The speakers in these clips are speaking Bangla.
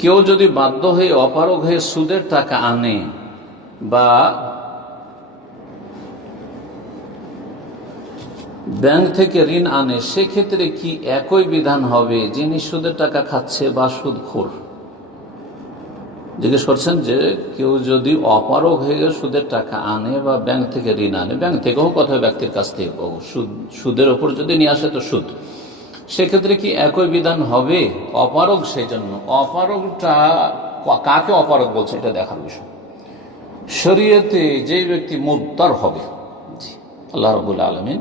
কেউ যদি বাধ্য হয়ে অপারগ হয়ে সুদের টাকা আনে বা ব্যাংক থেকে ঋণ আনে, সেক্ষেত্রে কি একই বিধান হবে যিনি সুদের টাকা খাচ্ছে বা সুদখোর? জিজ্ঞেস করছেন যে কেউ যদি অপারগ হয়ে সুদের টাকা আনে বা ব্যাংক থেকে ঋণ আনে, ব্যাংক থেকে হোক অথবা ব্যক্তির কাছ থেকে হোক, সুদের ওপর যদি নিয়ে আসে তো সুদ, সেক্ষেত্রে কি একই বিধান হবে? অপারগ, সেই জন্য অপারগটা কাকে অপারগ বলছে এটা দেখার বিষয়। শরীয়তে যে ব্যক্তি মুদ্দার হবে, আল্লাহ রাব্বুল আলামিন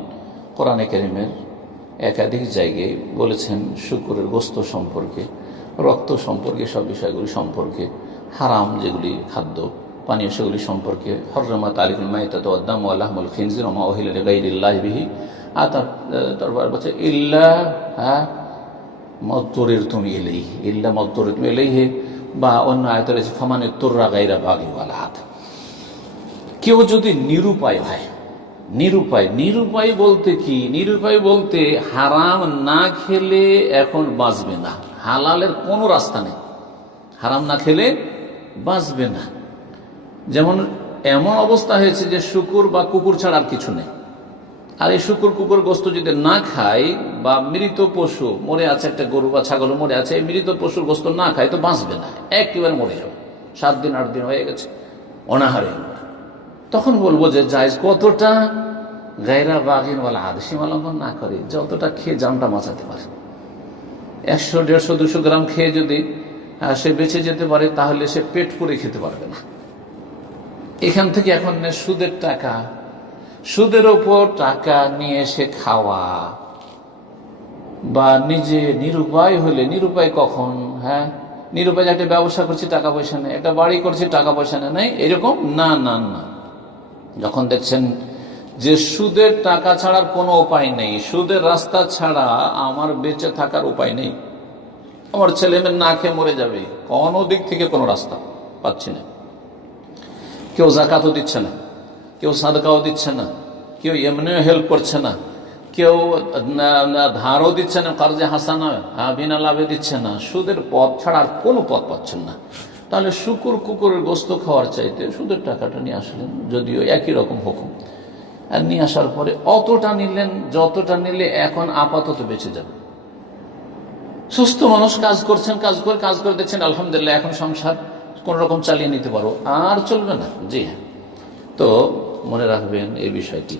কোরআনে কারীমের একাধিক জায়গায় বলেছেন শুকরের গোশত সম্পর্কে, রক্ত সম্পর্কে, সব বিষয়গুলি সম্পর্কে, হারাম যেগুলি খাদ্য পানীয় সেগুলি সম্পর্কে, হররমাত আলাইকুমুল মাইতাতু ওয়াদ-দামু ওয়া লাহমুল খিনজির ওয়া মা উহিল্লা লিগাইরিল্লাহি বিহি, আর তারপর বলছে ইল্লা মাদতুরিরতুম ইলাইহি, ইল্লা মাদতুরিরতুম ইলাইহি, বা অন্য আয়াতে রয়েছে ফামানিত্তুররা গায়রা বাগি ওয়ালা আদ। কেউ যদি নিরুপায় হয়, নিরুপায় বলতে কি? নিরুপায় বলতে হারাম না খেলে এখন বাঁচবে না, হালালের কোনো রাস্তা নেই, হারাম না খেলে বাঁচবে না। যেমন এমন অবস্থা হয়েছে যে শুকুর বা কুকুর ছাড়া আর কিছু নেই, আর এই শুকুর কুকুর গোশত যদি না খায় বা মৃত পশু মরে আছে, একটা গরু বা ছাগল মরে আছে, এই মৃত পশুর গোশত না খায় তো বাঁচবে না, একেবারে মরে যাবে, 7 দিন 8 দিন হয়ে গেছে অনাহারে। তখন বলবো যে জায়েজ কতটা? গায়রা বাগিন ওয়ালা আদ, সীমা লঙ্ঘন না করে যতটা খেয়ে জানটা বাঁচাতে পারে। 100, 150, 200 গ্রাম খেয়ে যদি সে বেঁচে যেতে পারে, তাহলে সে পেট পুরে খেতে পারবে না। এখান থেকে এখন সুদের টাকা, সুদের ওপর টাকা নিয়ে সে খাওয়া, বা নিজে নিরুপায় হলে, নিরুপায় কখন? হ্যাঁ, নিরুপায় একটা ব্যবসা করছি টাকা পয়সা নেই, একটা বাড়ি করছি টাকা পয়সা নেই, এরকম না না না। যখন দেখছেন যে সুদের টাকা ছাড়ার কোনো উপায় নেই, সুদের রাস্তা ছাড়া আমার বেঁচে থাকার উপায় নেই, আমার ছেলে মেয়ে না খেয়ে মরে যাবে, কোনো দিক থেকে কোনো রাস্তা পাচ্ছি না, কেউ যাকাতও দিচ্ছে না, কেউ সাদকাও দিচ্ছে না, কেউ এমনিও হেল্প করছে না, কেউ ধারও দিচ্ছে না, কার্জে হাসানা বিনা লাভে দিচ্ছে না, সুদের পথ ছাড়া আর কোনো পথ পাচ্ছেন না। তাহলে শুকুর কুকুরের গোশত খাওয়ার চাইতে সুদের টাকাটা নিয়ে আসলেন, যদিও একই রকম হুকুম, আর নিয়ে আসার পরে অতটা নিলেন যতটা নিলে এখন আপাতত বেঁচে যাবে। সুস্থ মানুষ কাজ করছেন, কাজ করে দেখছেন আলহামদুলিল্লাহ এখন সংসার কোন রকম চালিয়ে নিতে পারো, আর চলবে না। জি হ্যাঁ, তো মনে রাখবেন এই বিষয়টি।